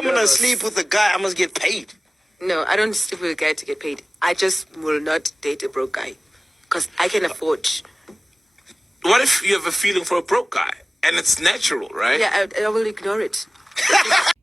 I'm gonna sleep with a guy, I must get paid. No, I don't sleep with a guy to get paid. I just will not date a broke guy because I can afford. What if you have a feeling for a broke guy and it's natural, right? Yeah, I will ignore it.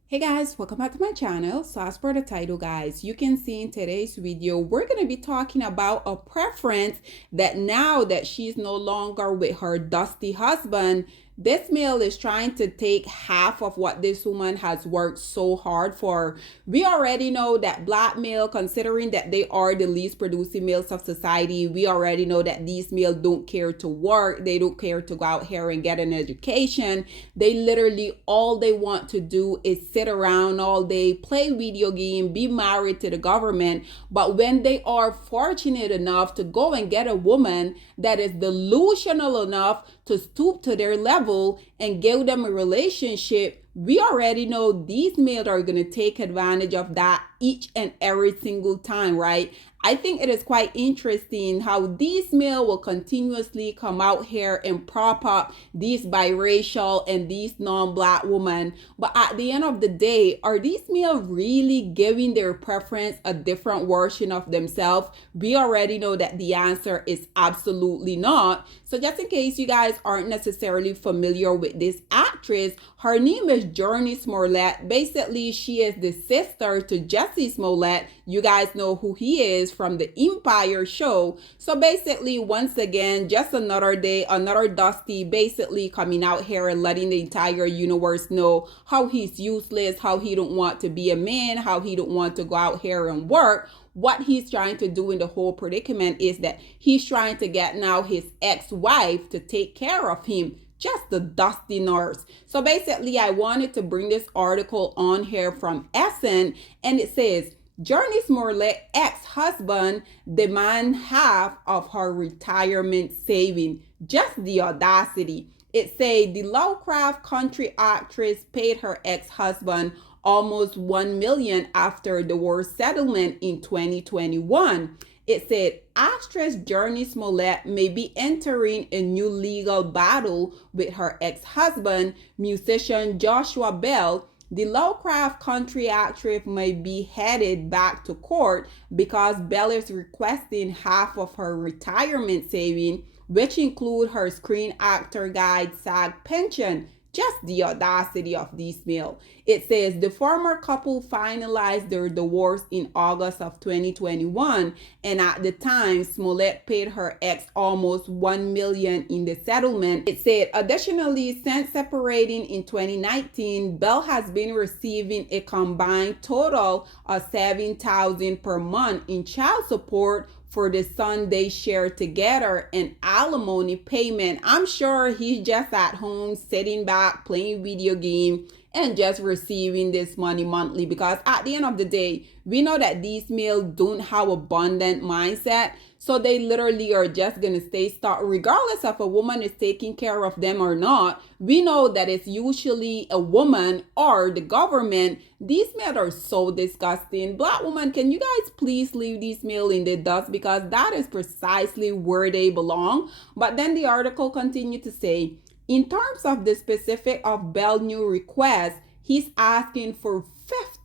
Hey guys, welcome back to my channel. So as per the title, guys, you can see in today's video we're going to be talking about a preference that now that she's no longer with her dusty husband, this male is trying to take half of what this woman has worked so hard for. We already know that black male, considering that they are the least producing males of society, we already know that these males don't care to work. They don't care to go out here and get an education. They literally, all they want to do is sit around all day, play video game, be married to the government. But when they are fortunate enough to go and get a woman that is delusional enough to stoop to their level and give them a relationship, we already know these males are going to take advantage of that each and every single time, right? I think it is quite interesting how these males will continuously come out here and prop up these biracial and these non-black women. But at the end of the day, are these males really giving their preference a different version of themselves? We already know that the answer is absolutely not. So just in case you guys aren't necessarily familiar with this actress, her name is Jurnee Smollett. Basically, she is the sister to Jurnee Smollett. You guys know who he is from the Empire show. So basically, once again, just another day, another Dusty basically coming out here and letting the entire universe know how he's useless, how he don't want to be a man, how he don't want to go out here and work. What he's trying to do in the whole predicament is that he's trying to get now his ex-wife to take care of him. Just the dusty nurse. So basically, I wanted to bring this article on here from Essen, and it says, Jurnee Smollett ex-husband demand half of her retirement saving. Just the audacity. It says the Lovecraft country actress paid her ex-husband almost $1 million after divorce settlement in 2021. It said actress Jurnee Smollett may be entering a new legal battle with her ex-husband, musician Joshua Bell. The Lovecraft country actress may be headed back to court because Bell is requesting half of her retirement savings, which include her Screen Actor Guild SAG pension. Just the audacity of these males. It says the former couple finalized their divorce in August of 2021, and at the time, Smollett paid her ex almost $1 million in the settlement. It said additionally, since separating in 2019, Bell has been receiving a combined total of $7,000 per month in child support for the son they share together and alimony payment. I'm sure he's just at home sitting back playing video game and just receiving this money monthly, because at the end of the day, we know that these males don't have abundant mindset. So they literally are just going to stay stuck regardless of a woman is taking care of them or not. We know that it's usually a woman or the government. These men are so disgusting. Black woman, can you guys please leave these males in the dust, because that is precisely where they belong. But then the article continued to say, in terms of the specific of Bell's new request, he's asking for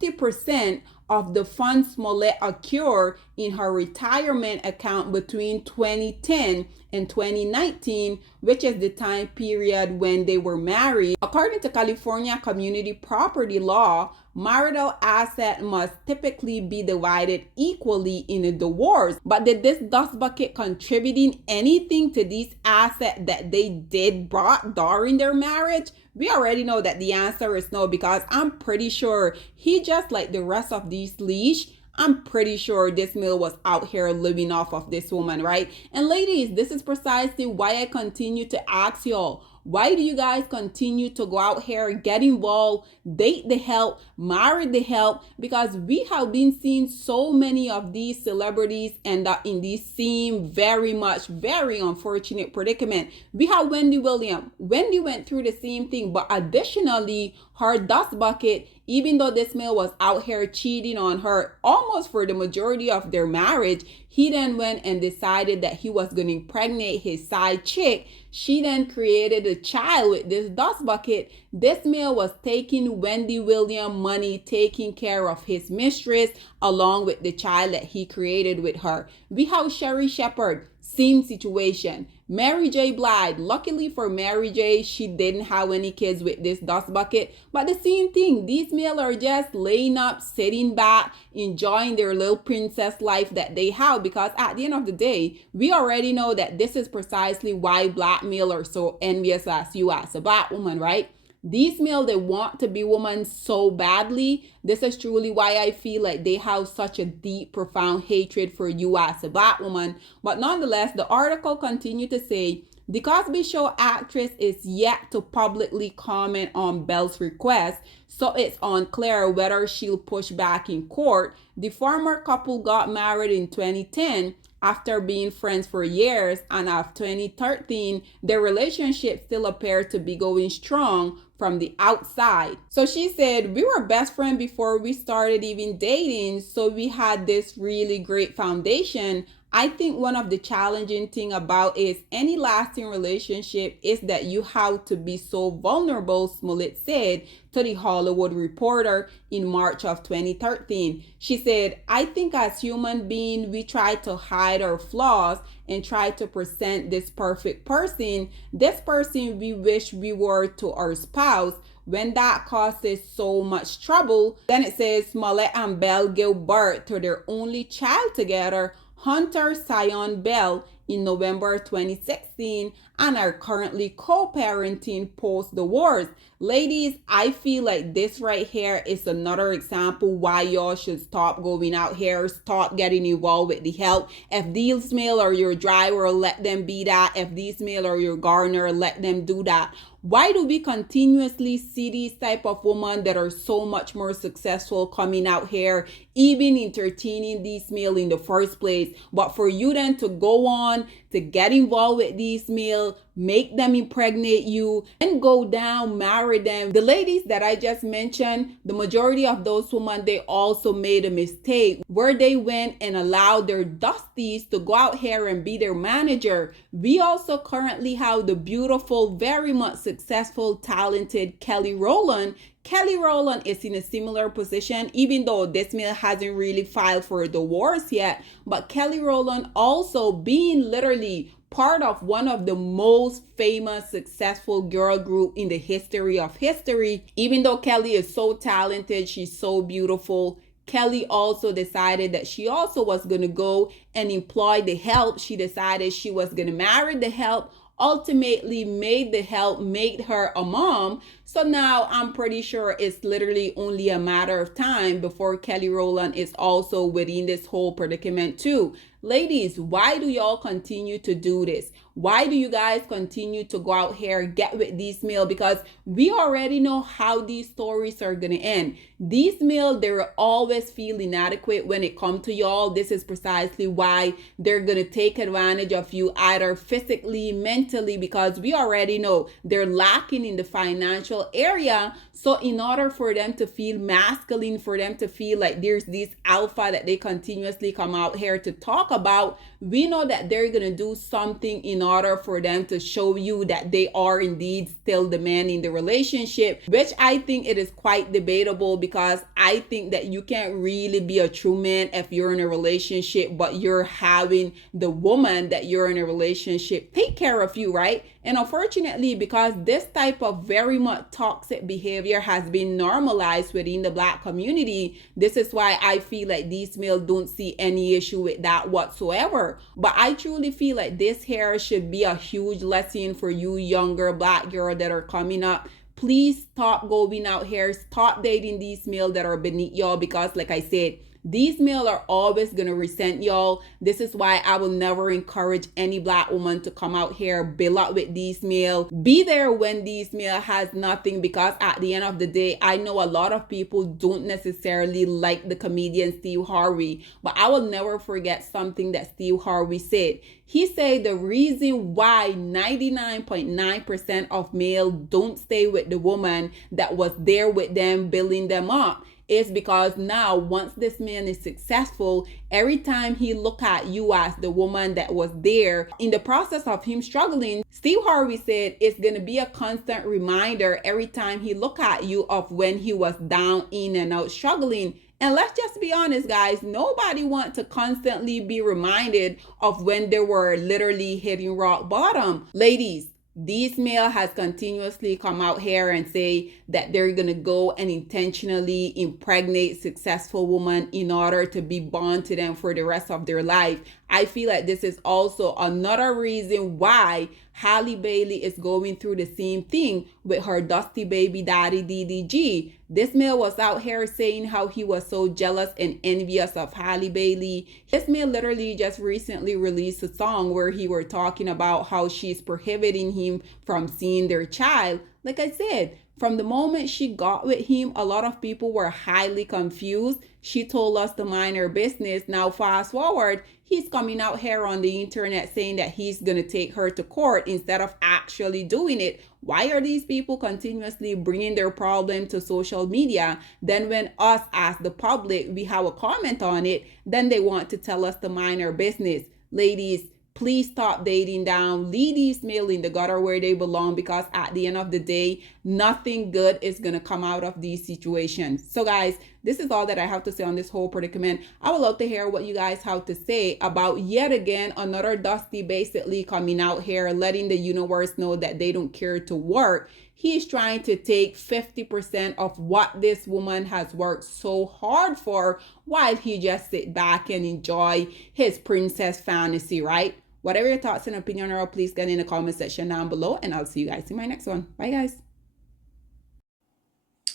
50% of the funds Smollett accrued in her retirement account between 2010 and 2019, which is the time period when they were married. According to California community property law, marital asset must typically be divided equally in a divorce. But did this dust bucket contributing anything to these assets that they did brought during their marriage? We already know that the answer is no, because I'm pretty sure he, just like the rest of these leash, I'm pretty sure this male was out here living off of this woman, right? And ladies, this is precisely why I continue to ask y'all, why do you guys continue to go out here, get involved, date the help, marry the help? Because we have been seeing so many of these celebrities end up in this same very unfortunate predicament. We have Wendy Williams. Wendy went through the same thing, but additionally, her dust bucket even though this male was out here cheating on her almost for the majority of their marriage, he then went and decided that he was going to impregnate his side chick. She then created a child with this dust bucket. This male was taking Wendy Williams money, taking care of his mistress, along with the child that he created with her. We have Sherry Shepherd, same situation. Mary J. Blige, luckily for Mary J., she didn't have any kids with this dust bucket. But the same thing, these males are just laying up, sitting back, enjoying their little princess life that they have. Because at the end of the day, we already know that this is precisely why black males are so envious as you as a black woman, right? These males, they want to be women so badly. This is truly why I feel like they have such a deep, profound hatred for you as a black woman. But nonetheless, the article continued to say, the Cosby Show actress is yet to publicly comment on Belle's request, so it's unclear whether she'll push back in court. The former couple got married in 2010 after being friends for years, and of 2013, their relationship still appeared to be going strong from the outside. So she said, we were best friends before we started even dating, so we had this really great foundation. I think one of the challenging thing about is any lasting relationship is that you have to be so vulnerable, Smollett said to the Hollywood Reporter in March of 2013. She said, I think as human beings, we try to hide our flaws and try to present this perfect person, this person we wish we were to our spouse. When that causes so much trouble, then it says Smollett and Belle gave birth to their only child together, Hunter Sion Belle, in November 2016, and are currently co-parenting post-divorce. Ladies, I feel like this right here is another example why y'all should stop going out here, stop getting involved with the help. If these male are your driver, let them be that. If these male are your gardener, let them do that. Why do we continuously see these type of women that are so much more successful coming out here, even entertaining these male in the first place? But for you then to go on to get involved with these male, make them impregnate you, and go down, marry them. The ladies that I just mentioned, the majority of those women, they also made a mistake where they went and allowed their dusties to go out here and be their manager. We also currently have the beautiful, very much successful, talented Kelly Rowland. Kelly Rowland is in a similar position, even though this male hasn't really filed for a divorce yet. But Kelly Rowland also being literally part of one of the most famous, successful girl group in the history of history. Even though Kelly is so talented, she's so beautiful, Kelly also decided that she also was going to go and employ the help. She decided she was going to marry the help, ultimately made the help, made her a mom. So now I'm pretty sure it's literally only a matter of time before Kelly Rowland is also within this whole predicament too. Ladies, why do y'all continue to do this? Why do you guys continue to go out here, get with these male? Because we already know how these stories are going to end. These male, they always feel inadequate when it comes to y'all. This is precisely why they're going to take advantage of you, either physically, mentally, because we already know they're lacking in the financial area. So in order for them to feel masculine, for them to feel like there's this alpha that they continuously come out here to talk about, we know that they're going to do something in order for them to show you that they are indeed still the man in the relationship, which I think it is quite debatable, because I think that you can't really be a true man if you're in a relationship but you're having the woman that you're in a relationship take care of you, right? And unfortunately, because this type of very much toxic behavior has been normalized within the black community, this is why I feel like these males don't see any issue with that whatsoever. But I truly feel like this here should be a huge lesson for you younger black girls that are coming up. Please stop going out here, stop dating these males that are beneath y'all, because like I said, These males are always gonna resent y'all. This is why I will never encourage any black woman to come out here, bill up with these males. Be there when these males has nothing, because at the end of the day, I know a lot of people don't necessarily like the comedian Steve Harvey, but I will never forget something that Steve Harvey said. He said the reason why 99.9% of males don't stay with the woman that was there with them, building them up, is because now once this man is successful, every time he look at you as the woman that was there in the process of him struggling, Steve Harvey said it's going to be a constant reminder every time he look at you of when he was down, in and out, struggling. And let's just be honest, guys, nobody wants to constantly be reminded of when they were literally hitting rock bottom. Ladies, these males has continuously come out here and say that they're gonna go and intentionally impregnate successful women in order to be bound to them for the rest of their life. I feel like this is also another reason why Halle Bailey is going through the same thing with her dusty baby daddy DDG. This male was out here saying how he was so jealous and envious of Halle Bailey. This male literally just recently released a song where he were talking about how she's prohibiting him from seeing their child. Like I said, from the moment she got with him, a lot of people were highly confused. She told us to mind her business. Now fast forward, he's coming out here on the internet saying that he's going to take her to court instead of actually doing it. Why are these people continuously bringing their problem to social media? Then when us as the public, we have a comment on it, then they want to tell us to mind our business. Ladies, please stop dating down. Leave these males in the gutter where they belong, because at the end of the day, nothing good is going to come out of these situations. So guys, this is all that I have to say on this whole predicament. I would love to hear what you guys have to say about yet again another Dusty basically coming out here letting the universe know that they don't care to work. He's trying to take 50% of what this woman has worked so hard for, while he just sit back and enjoy his princess fantasy, right? Whatever your thoughts and opinion are, please get in the comment section down below, and I'll see you guys in my next one. Bye guys.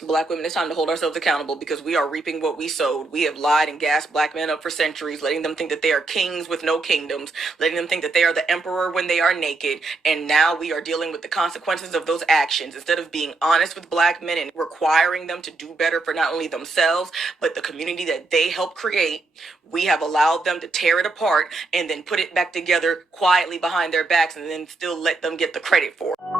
Black women, it's time to hold ourselves accountable, because we are reaping what we sowed. We have lied and gassed black men up for centuries, letting them think that they are kings with no kingdoms, letting them think that they are the emperor when they are naked. And now we are dealing with the consequences of those actions. Instead of being honest with black men and requiring them to do better for not only themselves, but the community that they helped create, we have allowed them to tear it apart and then put it back together quietly behind their backs, and then still let them get the credit for it.